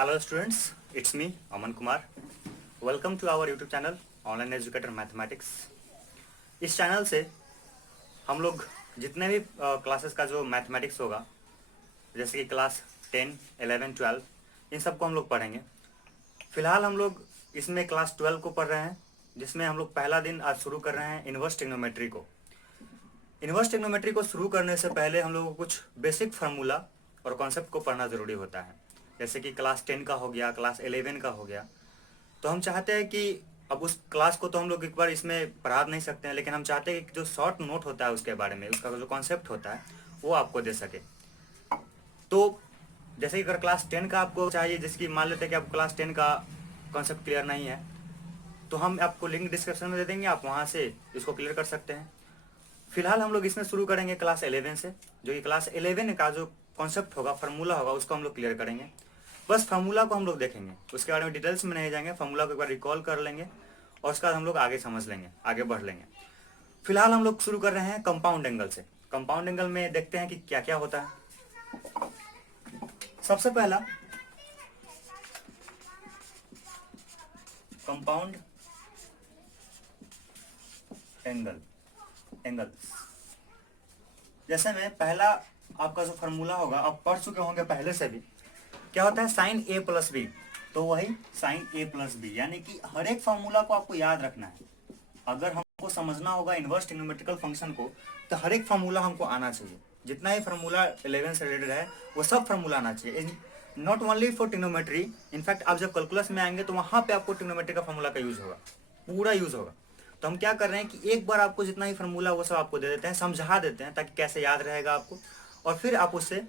Hello students, it's me Aman Kumar. Welcome to our YouTube channel online educator mathematics. इस channel से हम लोग जितने भी क्लासेस का जो मैथमेटिक्स होगा, जैसे कि क्लास 10, 11, 12, इन सबको हम लोग पढ़ेंगे। फिलहाल हम लोग इसमें क्लास 12 को पढ़ रहे हैं, जिसमें हम लोग पहला दिन आज शुरू कर रहे हैं इन्वर्स ट्रिग्नोमेट्री को। इन्वर्स ट्रिग्नोमेट्री को शुरू करने से पहले हम लोग को कुछ बेसिक फार्मूला और कॉन्सेप्ट को पढ़ना ज़रूरी होता है, जैसे कि क्लास 10 का हो गया, क्लास 11 का हो गया। तो हम चाहते हैं कि अब उस क्लास को तो हम लोग एक बार इसमें पढ़ा नहीं सकते हैं, लेकिन हम चाहते हैं कि जो शॉर्ट नोट होता है उसके बारे में, उसका जो कॉन्सेप्ट होता है वो आपको दे सके। तो जैसे कि अगर क्लास 10 का आपको चाहिए, जैसे कि मान लेते हैं कि आपको क्लास 10 का कॉन्सेप्ट क्लियर नहीं है, तो हम आपको लिंक डिस्क्रिप्शन में दे देंगे, आप वहाँ से इसको क्लियर कर सकते हैं। फिलहाल हम लोग इसमें शुरू करेंगे क्लास 11 से, जो कि क्लास 11 का जो कॉन्सेप्ट होगा, फार्मूला होगा, उसको हम लोग क्लियर करेंगे। बस फार्मूला को हम लोग देखेंगे, उसके बारे में डिटेल्स में नहीं जाएंगे, फार्मूला को एक बार रिकॉल कर लेंगे और उसके बाद हम लोग आगे समझ लेंगे, आगे बढ़ लेंगे। फिलहाल हम लोग शुरू कर रहे हैं कंपाउंड एंगल से। कंपाउंड एंगल में देखते हैं कि क्या क्या होता है। सबसे पहला कंपाउंड एंगल, जैसे में पहला आपका जो फार्मूला होगा, आप पढ़ चुके होंगे पहले से भी, क्या होता है साइन ए प्लस बी। तो वही साइन ए प्लस बी, यानी कि हर एक फार्मूला को आपको याद रखना है। अगर हमको समझना होगा इन्वर्स ट्रिग्नोमेट्रिकल फंक्शन को, तो हर एक फार्मूला हमको आना चाहिए। जितना ही फार्मूला 11 से रिलेटेड है वो सब फार्मूला आना चाहिए, not only for trigonometry. In fact आप जब कैलकुलस में आएंगे तो वहां पे आपको ट्रिग्नोमेट्री का फार्मूला का यूज होगा, पूरा यूज होगा। तो हम क्या कर रहे हैं कि एक बार आपको जितना ही फार्मूला वो सब आपको दे देते हैं, समझा देते हैं, ताकि कैसे याद रहेगा आपको, और फिर आप उससे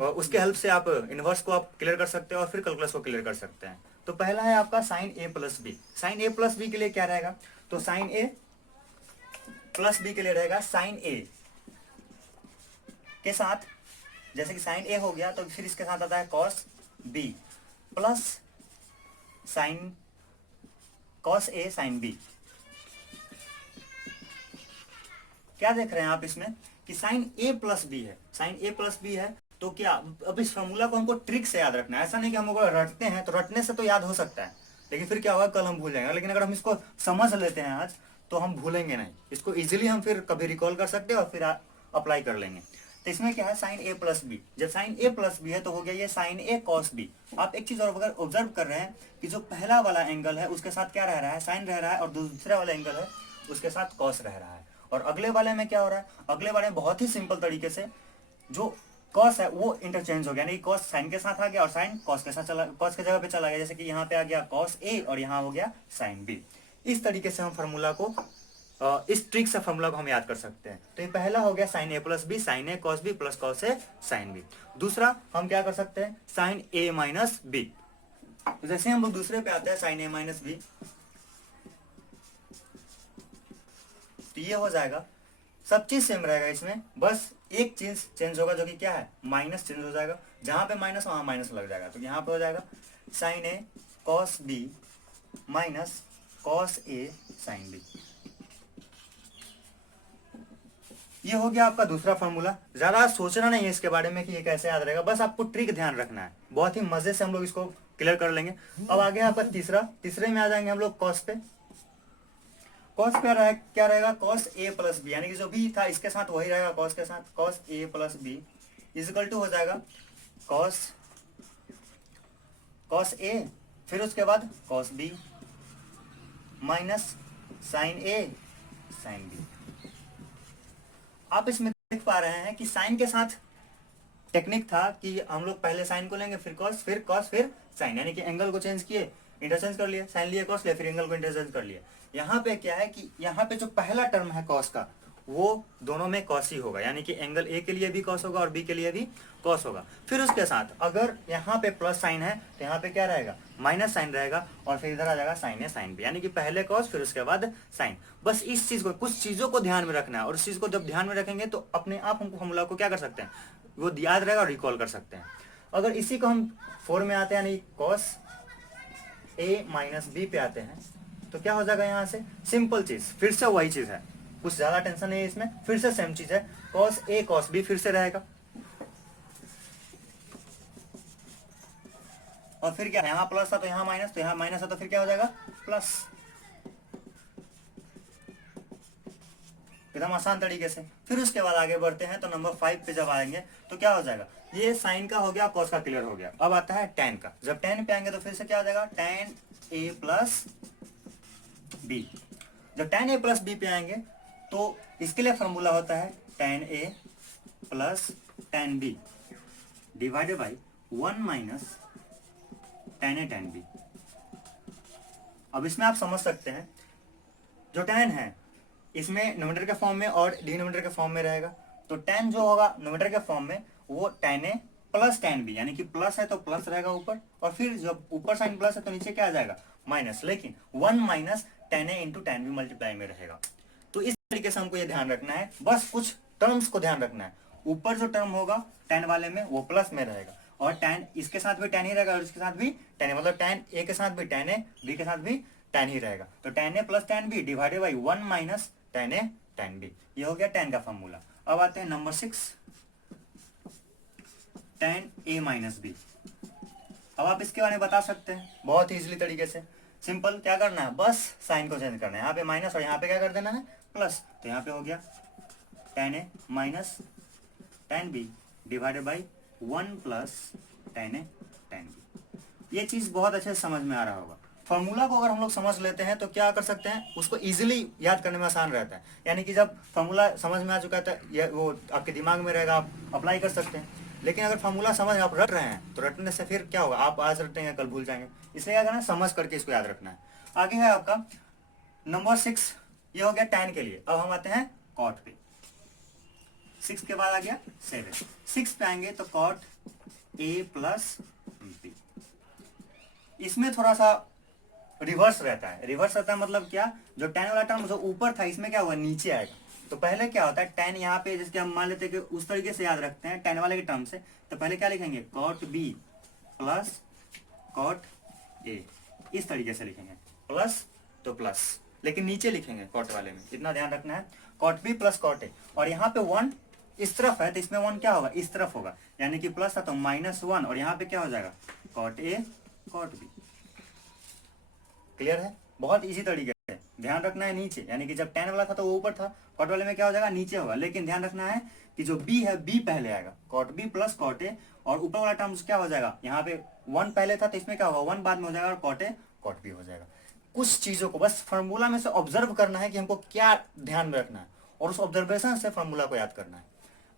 उसके हेल्प से आप इन्वर्स को आप क्लियर कर सकते हैं और फिर कैलकुलस को क्लियर कर सकते हैं। तो पहला है आपका sign A plus B. Sign A plus B के लिए क्या रहेगा, तो साइन ए प्लस बी के लिए रहेगा साइन ए के साथ, जैसे कि साइन ए हो गया तो फिर इसके साथ आता है cos B plus sine cos A sine B. क्या देख रहे हैं आप इसमें कि साइन ए प्लस बी है, साइन ए प्लस बी है। तो क्या अब इस फॉर्मूला को हमको ट्रिक से याद रखना है। ऐसा नहीं कि हम अगर रटते हैं तो रटने से तो याद हो सकता है, लेकिन फिर क्या होगा, कल हम भूल जाएंगे। लेकिन अगर हम इसको समझ लेते हैं आज, तो हम भूलेंगे नहीं। इसको इजीली हम फिर कभी रिकॉल कर सकते हैं और फिर अप्लाई कर लेंगे। तो इसमें क्या है, साइन ए प्लस बी। जब साइन ए प्लस बी है तो हो गया ये साइन ए कॉस बी। आप एक चीज और अगर ऑब्जर्व कर रहे हैं कि जो पहला वाला एंगल है उसके साथ क्या रह रहा है, साइन रह रहा है, और दूसरा वाला एंगल है उसके साथ कॉस रह रहा है। और अगले वाले में क्या हो रहा है, अगले वाले में बहुत ही सिंपल तरीके से जो कॉस है वो इंटरचेंज हो गया, यानी कॉस साइन के साथ आ गया और साइन कॉस के साथ चला, कॉस के जगह पे चला गया। जैसे कि यहाँ पे आ गया कॉस ए और यहाँ हो गया साइन बी। इस तरीके से हम फार्मूला को, इस ट्रिक से फार्मूला को हम याद कर सकते हैं। तो ये पहला हो गया sine A plus B, sign A cos B plus cos A sine B. दूसरा हम क्या कर सकते हैं, साइन ए माइनस बी। तो जैसे हम लोग दूसरे पे आते हैं साइन ए माइनस बी, तो ये हो जाएगा, सब चीज सेम रहेगा इसमें, बस एक चीज चेंज होगा, जो कि क्या है, माइनस चेंज हो जाएगा। जहां पे माइनस वहां माइनस लग जाएगा। तो यहाँ पे हो जाएगा sign A cos B minus cos A sine B. ये हो गया आपका दूसरा फॉर्मूला। ज्यादा सोचना नहीं है इसके बारे में कि ये कैसे याद रहेगा, बस आपको ट्रिक ध्यान रखना है। बहुत ही मजे से हम लोग इसको क्लियर कर लेंगे। अब आगे आपका तीसरे में आ जाएंगे हम लोग कॉस पे। कॉस पे क्या रहेगा, कॉस ए प्लस बी, यानी कि जो बी था इसके साथ वही रहेगा कॉस के साथ, cos A plus B is equal to हो जाएगा कॉस ए, फिर उसके बाद cos B minus sine A sine B. आप इसमें देख पा रहे हैं कि साइन के साथ टेक्निक था कि हम लोग पहले साइन को लेंगे, फिर कॉस, फिर कॉस, फिर साइन, यानी कि एंगल को चेंज किए, इंटरचेंज कर लिए, साइन लिए कॉस लिए, फिर एंगल को इंटरचेंज कर लिए। यहाँ पे क्या है कि यहाँ पे जो पहला टर्म है कॉस का, वो दोनों में कॉस ही होगा, यानी कि एंगल ए के लिए भी कॉस होगा और बी के लिए भी कॉस होगा। फिर उसके साथ अगर यहाँ पे प्लस साइन है तो यहाँ पे क्या रहेगा, माइनस साइन रहेगा, और फिर इधर आ जाएगा साइन ए साइन बी, यानी कि पहले कॉस फिर उसके बाद साइन। बस इस चीज को, कुछ चीजों को ध्यान में रखना है, और इस चीज को जब ध्यान में रखेंगे तो अपने आप हमको फॉर्मूला को क्या कर सकते हैं, वो याद रहेगा और रिकॉल कर सकते हैं। अगर इसी को हम 4 में आते हैं, यानी कॉस ए माइनस बी पे आते हैं, तो क्या हो जाएगा, यहाँ से सिंपल चीज, फिर से वही चीज है, कुछ ज्यादा टेंशन नहीं है इसमें, फिर से सेम चीज है, कॉस ए कॉस बी फिर से रहेगा, और फिर क्या, यहाँ प्लस था तो यहाँ माइनस, तो यहाँ माइनस है तो फिर क्या हो जाएगा प्लस। एकदम आसान तरीके से। फिर उसके बाद आगे बढ़ते हैं तो नंबर 5 पे जब आएंगे तो क्या हो जाएगा, ये साइन का हो गया, कॉस का क्लियर हो गया। अब आता है टेन का। जब टेन पे आएंगे तो फिर से क्या हो जाएगा, टेन ए प्लस बी। जब टेन ए प्लस बी पे आएंगे तो इसके लिए फॉर्मूला होता है tan A plus tan B divided by 1 minus tan A tan B. अब इसमें आप समझ सकते हैं, जो टेन है इसमें नोमीटर के फॉर्म में और डिनोमीटर के फॉर्म में रहेगा। तो टेन जो होगा नोमीटर के फॉर्म में वो ten A plus tan B, यानी कि प्लस है तो प्लस रहेगा ऊपर, और फिर जब ऊपर साइन प्लस है तो नीचे क्या आ जाएगा माइनस, लेकिन 1 माइनस टेन ए इंटू टेन बी मल्टीप्लाई में रहेगा। तो इस तरीके से हमको ये ध्यान रखना है, बस कुछ टर्म्स को ध्यान रखना है। ऊपर जो टर्म होगा टेन वाले में वो प्लस में रहेगा, और टेन इसके साथ भी टेन ही रहेगा और इसके साथ भी टेन है, मतलब टेन ए के साथ भी टेन ए, बी के साथ भी टेन ही रहेगा। तो tan A plus tan B divided by 1 minus tan A tan B, ये हो गया टेन का फॉर्मूला। अब आते हैं number 6, tan A minus B. अब आप इसके बारे में बता सकते हैं बहुत ही इजीली तरीके से। सिंपल, क्या करना है, बस साइन को चेंज करना है, यहाँ पे माइनस और यहाँ पे क्या कर देना है प्लस। तो यहाँ पे हो गया tan A minus tan B divided by 1 plus tan A tan B. ये चीज बहुत अच्छे से समझ में आ रहा होगा। फॉर्मूला को अगर हम लोग समझ लेते हैं तो क्या कर सकते हैं, उसको इजीली याद करने में आसान रहता है। यानी कि जब फॉर्मूला समझ में आ चुका है तो ये वो आपके दिमाग में रहेगा, आप अप्लाई कर सकते हैं। लेकिन अगर फॉर्मूला समझ आप रट रहे हैं तो रटने से फिर क्या होगा, आप आज रटेंगे कल भूल जाएंगे। इसलिए क्या करना है, समझ करके इसको याद रखना है। आगे है आपका नंबर 6, ये हो गया tan के लिए। अब हम आते हैं कॉट पे। 6 के बाद आ गया 7। 6 पे आएंगे तो कॉट a प्लस बी। इसमें थोड़ा सा रिवर्स रहता है। रिवर्स रहता है मतलब क्या, जो tan वाला टर्म जो ऊपर था इसमें क्या हुआ नीचे आएगा। तो पहले क्या होता है, tan यहाँ पे जैसे हम मान लेते हैं कि उस तरीके से याद रखते हैं tan वाले के टर्म से, तो पहले क्या लिखेंगे cot b plus cot a, इस तरीके से लिखेंगे, प्लस तो प्लस, लेकिन नीचे लिखेंगे कॉट वाले में, इतना ध्यान रखना है। Cot b plus cot a, और यहाँ पे 1 इस तरफ है तो इसमें 1 क्या होगा इस तरफ होगा, यानी कि प्लस था तो -1, और यहाँ पे क्या हो जाएगा cot a cot b। Clear है, बहुत इजी तरीके से ध्यान रखना है। नीचे यानी कि जब tan वाला था तो वो ऊपर था, कॉट वाले में क्या हो जाएगा नीचे होगा, लेकिन ध्यान रखना है कि जो b है b पहले आएगा, cot b plus cot a, और ऊपर वाला टर्म्स क्या हो जाएगा, यहाँ पे 1 पहले था तो इसमें क्या होगा 1 बाद में हो जाएगा और कॉट a कॉट b हो जाएगा। कुछ चीजों को बस फॉर्मूला में से ऑब्जर्व करना है कि हमको क्या ध्यान में रखना है, और उस ऑब्जर्वेशन से फॉर्मूला को याद करना है।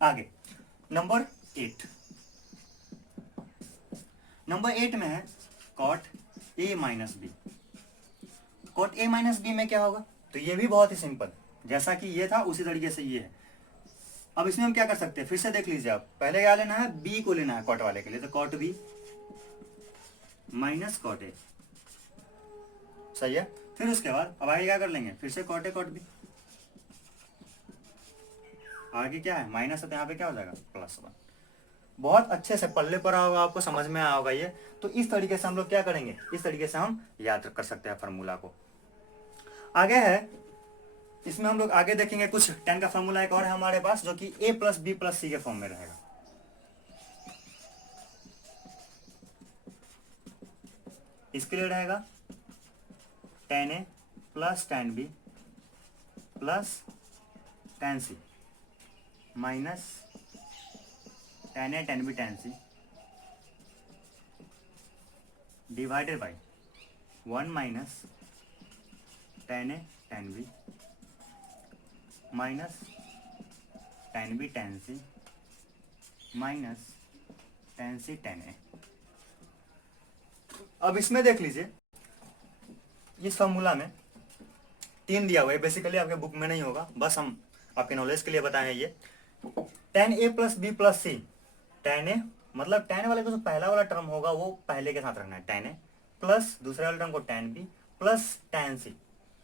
आगे नंबर 8, नंबर 8 में है cot a minus B. Cot a minus B में क्या होगा, तो ये भी बहुत ही सिंपल, जैसा कि ये था उसी तरीके से ये है। अब इसमें हम क्या कर सकते हैं, फिर से देख लीजिए आप, पहले क्या लेना है b को लेना है कॉट वाले के लिए, तो cot b minus cot a, सही है। फिर उसके बाद अब आगे क्या कर लेंगे, फिर से कॉट a कॉट b, आगे क्या है माइनस है तो यहाँ पे क्या हो जाएगा +1। बहुत अच्छे से पल्ले पर होगा, आपको समझ में आया होगा ये। तो इस तरीके से हम लोग क्या करेंगे, इस तरीके से हम याद कर सकते हैं फार्मूला को। आगे है, इसमें हम लोग आगे देखेंगे कुछ tan का फार्मूला एक और है हमारे पास, जो कि a प्लस बी प्लस सी के फॉर्म में रहेगा। इसके लिए रहेगा tan a plus tan b plus tan c minus tan a tan b tan c divided by 1 minus tan a tan b minus tan b tan c minus tan c tan a। अब इसमें देख लीजिए, इस formula में 3 दिया हुआ है, basically आपके बुक में नहीं होगा, बस हम आपके नॉलेज के लिए बताए हैं। ये tan a plus B plus C, tan a मतलब tan वाले को जो पहला वाला टर्म होगा वो पहले के साथ रखना है, tan a प्लस दूसरे वाले टर्म को tan b plus tan c,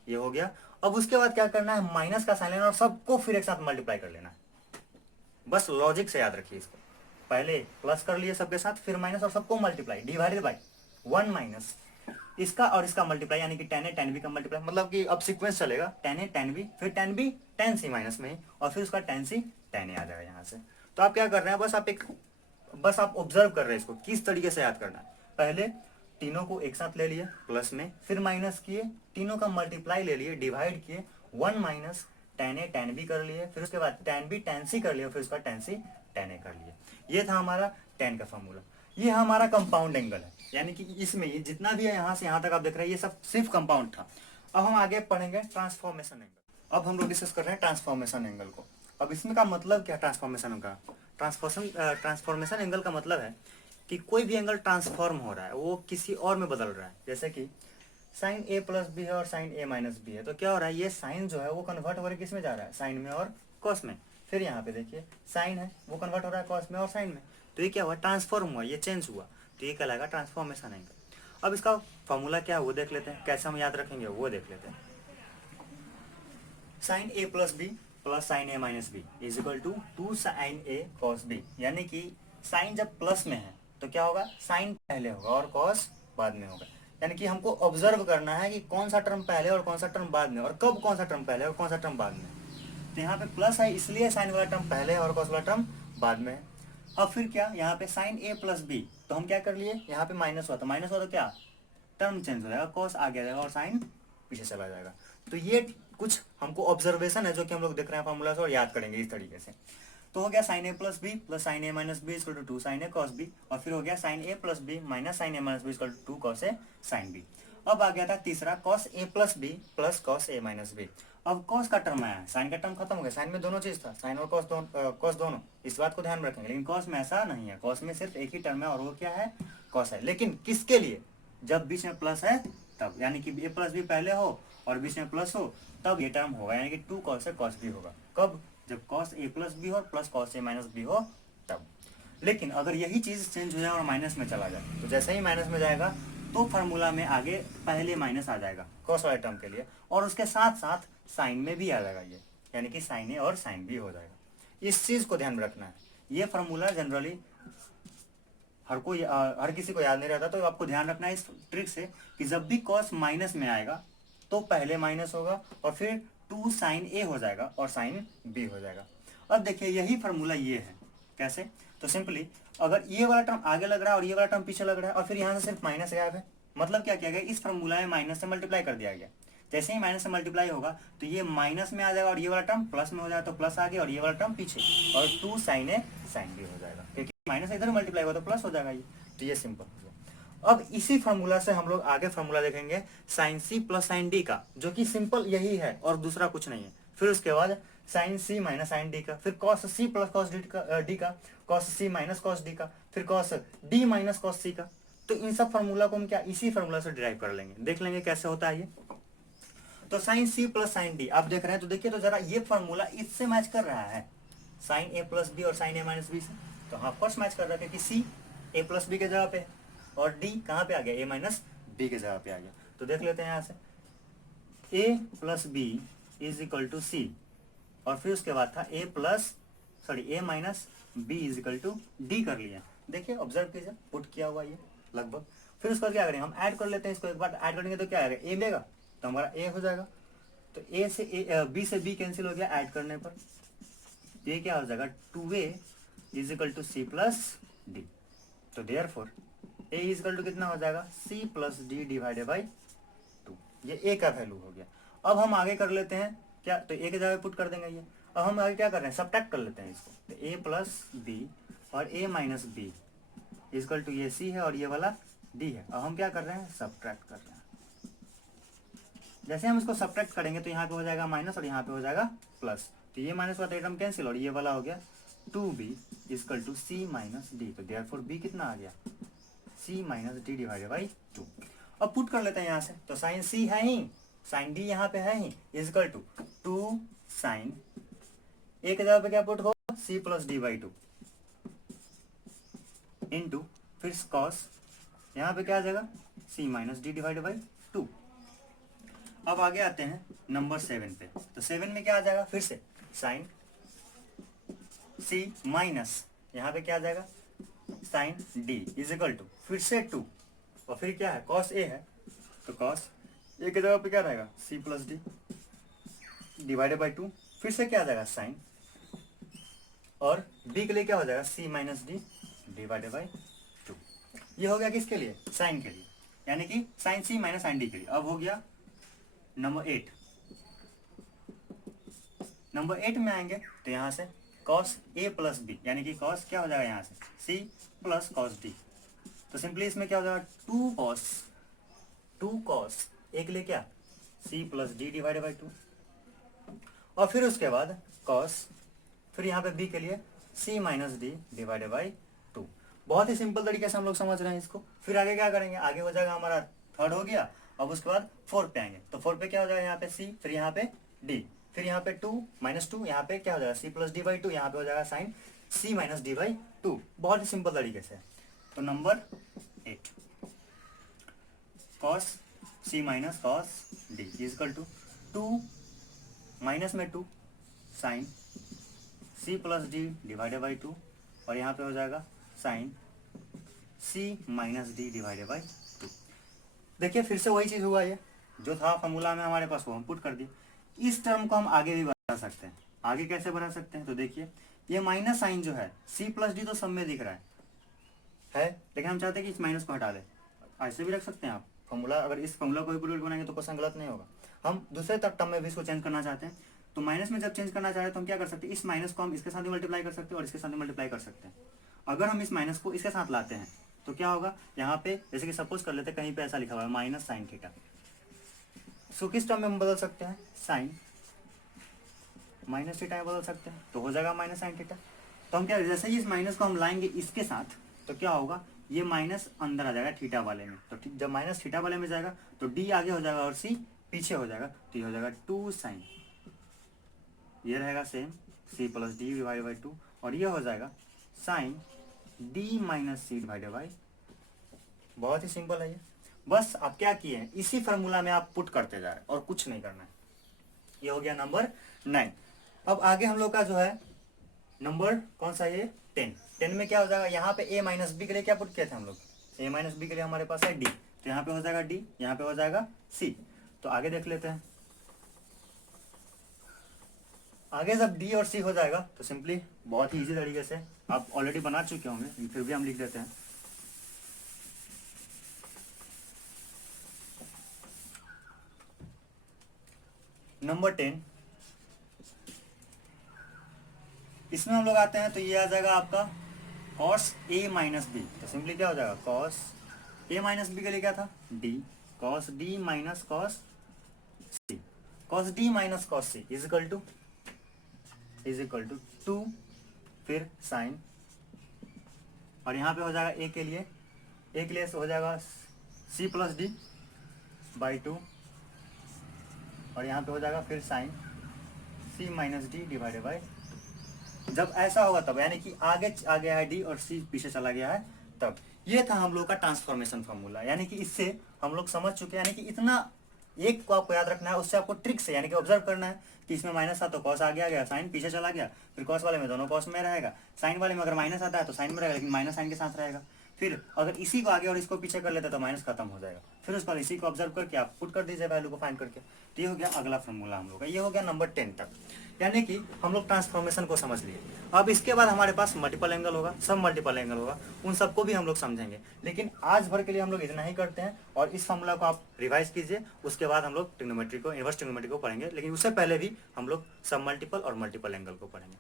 ये हो गया। अब उसके बाद क्या करना है, माइनस का साइन लेना और सबको फिर एक साथ मल्टीप्लाई कर लेना है। बस लॉजिक से याद रखिए इसको, पहले प्लस कर लिए सबके साथ, फिर माइनस और सबको मल्टीप्लाई, डिवाइडेड बाई 1 माइनस इसका और इसका मल्टीप्लाई, यानी कि tan a tan b का मल्टीप्लाई, मतलब कि अब सीक्वेंस चलेगा tan a tan b फिर tan b tan c minus में ही, और फिर उसका tan c tan a आ जाएगा यहाँ से। तो आप क्या कर रहे हैं, बस आप ऑब्जर्व कर रहे हैं इसको किस तरीके से याद करना है। पहले तीनों को एक साथ ले लिए प्लस में, फिर माइनस किए, तीनों का मल्टीप्लाई ले लिए, डिवाइड किए, 1 minus tan a tan b कर लिए, फिर उसके बाद tan b tan c कर लिया, फिर उसका tan c tan a कर लिए। ये था हमारा tan का फॉर्मूला। ये हमारा कंपाउंड एंगल है, यानी कि इसमें ये जितना भी है यहाँ से यहाँ तक आप देख रहे हैं ये सब सिर्फ कंपाउंड था। अब हम आगे पढ़ेंगे ट्रांसफॉर्मेशन एंगल। अब हम लोग डिस्कस कर रहे हैं ट्रांसफॉर्मेशन एंगल को। अब इसमें का मतलब क्या, ट्रांसफॉर्मेशन का ट्रांसफॉर्मेशन एंगल का मतलब है कि कोई भी एंगल ट्रांसफॉर्म हो रहा है, वो किसी और में बदल रहा है। जैसे कि साइन ए प्लस बी है और साइन ए माइनस बी है, तो क्या हो रहा है, ये साइन जो है वो कन्वर्ट हो रहा है किस में जा रहा है, साइन में और कॉस में। फिर यहाँ पे देखिए साइन है वो कन्वर्ट हो रहा है कॉस में और साइन में, तो ये क्या हुआ, ट्रांसफॉर्म हुआ, ये चेंज हुआ, तो ये कहलाएगा ट्रांसफॉर्मेशन एंगल। अब इसका फॉर्मूला क्या है वो देख लेते हैं, कैसे हम याद रखेंगे वो देख लेते हैं। Sine A plus B plus sine A minus B is equal to 2 sine A cos B, यानी कि साइन जब प्लस में है तो क्या होगा, साइन पहले होगा और कॉस बाद में होगा। यानी कि हमको ऑब्जर्व करना है कि कौन सा टर्म पहले और कौन सा टर्म बाद में, और कब कौन सा टर्म पहले और कौन सा टर्म बाद में। तो यहाँ पे प्लस है इसलिए साइन वाला टर्म पहले और कॉस वाला टर्म बाद में है। अब फिर क्या, यहाँ पे साइन ए प्लस बी, तो हम क्या कर लिए, यहाँ पे माइनस हुआ, तो माइनस हुआ तो क्या, टर्म चेंज हो जाएगा, कॉस आगे आ जाएगा और साइन पीछे चला जाएगा। तो ये कुछ हमको ऑब्जर्वेशन है जो कि हम लोग देख रहे हैं फॉर्मूला से और याद करेंगे इस तरीके से। तो हो गया sine A plus B plus sine A minus B equal to 2 sine A cos B, और फिर हो गया sine A plus B minus sine A minus B equal to 2 cos A sine B. अब आ गया था तीसरा cos A plus B plus cos A minus B. अब कॉस का टर्म आया, साइन का टर्म खत्म हो गया, साइन में दोनों चीज था, साइन और कॉस दोनों, इस बात को ध्यान रखेंगे। लेकिन कॉस में ऐसा नहीं है, कॉस में सिर्फ एक ही टर्म है और वो क्या है, कॉस है। लेकिन किसके लिए, जब बीच में प्लस है तब, यानी कि ए प्लस बी पहले हो और बीच में प्लस हो तब ये टर्म होगा, यानी कि 2 कॉस ए कॉस बी होगा। कब, जब कॉस ए प्लस बी हो plus cos A minus B हो तब। लेकिन अगर यही चीज चेंज हो जाए और माइनस में चला जाए, तो जैसे ही माइनस में जाएगा तो फार्मूला में आगे पहले माइनस आ जाएगा कॉस वाले टर्म के लिए, और उसके साथ साथ साइन में भी आ जाएगा ये, यानी कि साइन ए और साइन बी हो जाएगा। इस चीज को ध्यान रखना है। ये फार्मूला जनरली हर किसी को याद नहीं रहता, तो आपको ध्यान रखना है इस ट्रिक से कि जब भी कॉस माइनस में आएगा तो पहले माइनस होगा और फिर 2 साइन ए हो जाएगा और साइन बी हो जाएगा। अब देखिए यही फार्मूला ये है, कैसे, तो सिंपली अगर ये वाला टर्म आगे लग रहा है और ये वाला टर्म पीछे लग रहा है और फिर यहाँ से सिर्फ माइनस गायब है, मतलब क्या किया गया, इस फार्मूला में माइनस से मल्टीप्लाई कर दिया गया। जैसे ही माइनस से मल्टीप्लाई होगा तो ये माइनस में आ जाएगा और ये वाला टर्म प्लस में हो जाएगा, तो प्लस आगे और ये वाला टर्म पीछे, और 2 साइन ए साइन बी हो जाएगा, क्योंकि माइनस इधर मल्टीप्लाई होगा तो प्लस हो जाएगा ये। तो ये सिंपल हो गया। अब इसी फार्मूला से हम लोग आगे फार्मूला देखेंगे sine C plus sine D का, जो कि सिंपल यही है और दूसरा कुछ नहीं है। फिर उसके बाद sine C minus sine D का, फिर cos C plus cos D का, cos C minus cos D का, फिर cos D minus cos C का। तो इन सब फार्मूला को हम क्या इसी फार्मूला से डिराइव कर लेंगे, देख लेंगे कैसे होता है ये। तो sine C plus sine D आप देख रहे हैं, तो देखिए तो जरा ये फार्मूला इससे मैच कर रहा है, साइन ए प्लस बी और साइन ए माइनस बी से। तो हाँ फर्स्ट मैच कर रहा है, क्योंकि सी ए प्लस बी के जगह पे और डी कहाँ पे आ गया, ए माइनस बी के जगह पे आ गया। तो देख लेते हैं यहाँ से, A plus B is equal to C, और फिर उसके बाद था A minus B is equal to D कर लिया। देखिए ऑब्जर्व कीजिए, पुट किया हुआ ये लगभग। फिर उसका क्या करेंगे, हम ऐड कर लेते हैं इसको, एक बार ऐड करेंगे तो क्या आएगा, ए देगा तो हमारा ए हो जाएगा। तो ए से बी से बी कैंसिल हो गया ऐड करने पर, ये क्या हो जाएगा, 2a is equal to C plus D. तो therefore A is equal to कितना हो जाएगा, C plus D divided by 2। ये ए का वैल्यू हो गया। अब हम आगे कर लेते हैं क्या, तो ए के जगह पुट कर देंगे ये। अब हम आगे क्या कर रहे हैं, सब्ट्रैक्ट कर लेते हैं इसको। तो ए प्लस बी और ए माइनस बी इक्वल टू ये सी है और ये वाला डी है। अब हम क्या कर रहे हैं, सब्ट्रैक्ट कर रहे हैं। जैसे हम इसको सब्ट्रैक्ट करेंगे तो यहाँ पे हो जाएगा माइनस और यहाँ पे हो जाएगा प्लस, तो ये माइनस वाला टर्म कैंसिल और ये वाला हो गया 2b equal to C minus D. तो देयरफॉर b कितना आ गया, c minus D divided by 2। अब पुट कर लेते हैं यहाँ से, तो साइन c है ही, साइन d यहाँ पे है ही, इक्वल टू 2 साइन a के जगह पे क्या पुट हो, c plus D by 2 into फिर कॉस यहाँ पे क्या आ जाएगा, c minus D divided by 2। अब आगे आते हैं नंबर 7 पे। तो 7 में क्या आ जाएगा, फिर से साइन c माइनस यहाँ पे क्या आ जाएगा, sine d is equal to फिर से 2, और फिर क्या है, कॉस a है तो कॉस a के जगह पे क्या रहेगा, c plus D divided by 2। फिर से क्या आ जाएगा, साइन, और b के लिए क्या हो जाएगा, c minus D divided by 2। ये हो गया किसके लिए, साइन के लिए। यानी कि sign C minus sine D के लिए। अब हो गया नंबर 8। नंबर 8 में आएंगे तो यहाँ से कॉस ए प्लस बी, यानी कि कॉस क्या हो जाएगा यहाँ से सी प्लस कॉस डी। तो सिंपली इसमें क्या हो जाएगा 2 कॉस ए के लिए क्या C plus D divided by 2, और फिर उसके बाद कॉस, फिर यहाँ पे बी के लिए सी माइनस डी डिवाइडेड बाई 2। बहुत ही सिंपल तरीके से हम लोग समझ रहे हैं इसको। फिर आगे क्या करेंगे, आगे हो जाएगा हमारा थर्ड हो गया। अब उसके बाद 4 पे आएंगे तो 4 पे क्या हो जाएगा यहाँ पे सी, फिर यहाँ पे डी, फिर यहाँ पे 2 माइनस 2, यहाँ पे क्या हो जाएगा सी प्लस डी बाई 2, यहाँ पे हो जाएगा sine C minus D by 2। बहुत ही सिंपल तरीके से। तो number 8 cos C minus cos D is equal to 2 minus में 2 sine C plus D divided by 2, और यहाँ पे हो जाएगा sine C minus D divided by 2। देखिए फिर से वही चीज़ हुआ, ये जो था फॉर्मूला में हमारे पास वो हम पुट कर दिए। इस टर्म को हम आगे भी बढ़ा सकते हैं। आगे कैसे बढ़ा सकते हैं, तो देखिए ये माइनस साइन जो है सी प्लस डी तो सब में दिख रहा है, लेकिन हम चाहते हैं कि इस माइनस को हटा दें। ऐसे भी रख सकते हैं आप फॉर्मूला, अगर इस फॉर्मूला को भी बनाएंगे तो क्वेश्चन गलत नहीं होगा। हम दूसरे टर्म में भी इसको चेंज करना चाहते हैं, तो माइनस में जब चेंज करना चाह रहे हैं तो हम क्या कर सकते हैं, इस माइनस को हम इसके साथ भी मल्टीप्लाई कर सकते हैं और इसके साथ भी मल्टीप्लाई कर सकते हैं। अगर हम इस माइनस को इसके साथ लाते हैं तो क्या होगा, यहाँ पे जैसे कि सपोज कर लेते हैं कहीं पे ऐसा लिखा हुआ है माइनस साइन थीटा, सो किस टर्म में हम बदल सकते हैं, साइन माइनस थीटा में बदल सकते हैं, तो हो जाएगा माइनस साइन थीटा। तो हम क्या, जैसे ही इस माइनस को हम लाएंगे इसके साथ तो क्या होगा, ये माइनस अंदर आ जाएगा थीटा वाले में। तो जब माइनस थीटा वाले में जाएगा तो डी आगे हो जाएगा और सी पीछे हो जाएगा, तो ये हो जाएगा 2 साइन, ये रहेगा same C plus D divided by 2, और ये हो जाएगा sine D minus C divided by. बहुत ही सिंपल है ये। बस आप क्या किए हैं, इसी फॉर्मूला में आप पुट करते जा रहे हैं और कुछ नहीं करना है। ये हो गया नंबर 9। अब आगे हम लोग का जो है नंबर कौन सा, ये 10 में क्या हो जाएगा, यहाँ पे a माइनस बी के लिए क्या पुट किए थे हम लोग, a माइनस बी के लिए हमारे पास है d, तो यहाँ पे हो जाएगा d, यहाँ पे हो जाएगा c। तो आगे देख लेते हैं। आगे जब d और c हो जाएगा तो सिंपली बहुत ही इजी तरीके से, आप ऑलरेडी बना चुके होंगे फिर भी हम लिख देते हैं। नंबर 10, इसमें हम लोग आते हैं तो ये आ जाएगा आपका cos a माइनस बी। तो सिंपली क्या हो जाएगा, cos a माइनस बी के लिए क्या था d, cos d minus cos c, cos d minus cos c is equal to 2 फिर साइन, और यहाँ पे हो जाएगा a के लिए हो जाएगा c प्लस डी बाई 2, और यहाँ पे हो जाएगा फिर sine c minus D divided by. जब ऐसा होगा तब, यानी कि आगे आ गया है d और c पीछे चला गया है तब। ये था हम लोग का ट्रांसफॉर्मेशन फार्मूला, यानी कि इससे हम लोग समझ चुके हैं। यानी कि इतना एक को आपको याद रखना है, उससे आपको ट्रिक से यानी कि ऑब्जर्व करना है कि इसमें माइनस था तो कॉस आगे आ गया, साइन पीछे चला गया, फिर कॉस वाले में दोनों कॉस में रहेगा, साइन वाले में अगर माइनस आता है तो साइन में रहेगा लेकिन माइनस साइन के साथ रहेगा। फिर अगर इसी को आगे और इसको पीछे कर लेते तो माइनस खत्म हो जाएगा। फिर उसके बाद इसी को ऑब्जर्व करके आप पुट कर दीजिए वैल्यू को फाइंड करके। तो ये हो गया अगला फॉर्मूला हम लोग का। ये हो गया नंबर 10 तक, यानी कि हम लोग ट्रांसफॉर्मेशन को समझ लिए। अब इसके बाद हमारे पास मल्टीपल एंगल होगा, सब मल्टीपल एंगल होगा, उन सबको भी हम लोग समझेंगे। लेकिन आज भर के लिए हम लोग इतना ही करते हैं और इस फॉर्मूला को आप रिवाइज कीजिए। उसके बाद हम लोग ट्रिग्नोमेट्री को, इनवर्स ट्रिग्नोमेट्री को पढ़ेंगे, लेकिन उससे पहले भी हम लोग सब मल्टीपल और मल्टीपल एंगल को पढ़ेंगे।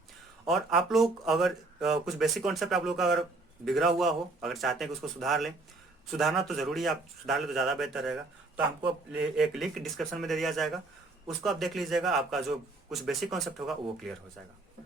और आप लोग अगर कुछ बेसिक कॉन्सेप्ट आप लोग का अगर बिगड़ा हुआ हो, अगर चाहते हैं कि उसको सुधार लें, सुधारना तो जरूरी है, आप सुधार ले तो ज़्यादा बेहतर रहेगा। तो आपको एक लिंक डिस्क्रिप्शन में दे दिया जाएगा, उसको आप देख लीजिएगा, आपका जो कुछ बेसिक कॉन्सेप्ट होगा वो क्लियर हो जाएगा।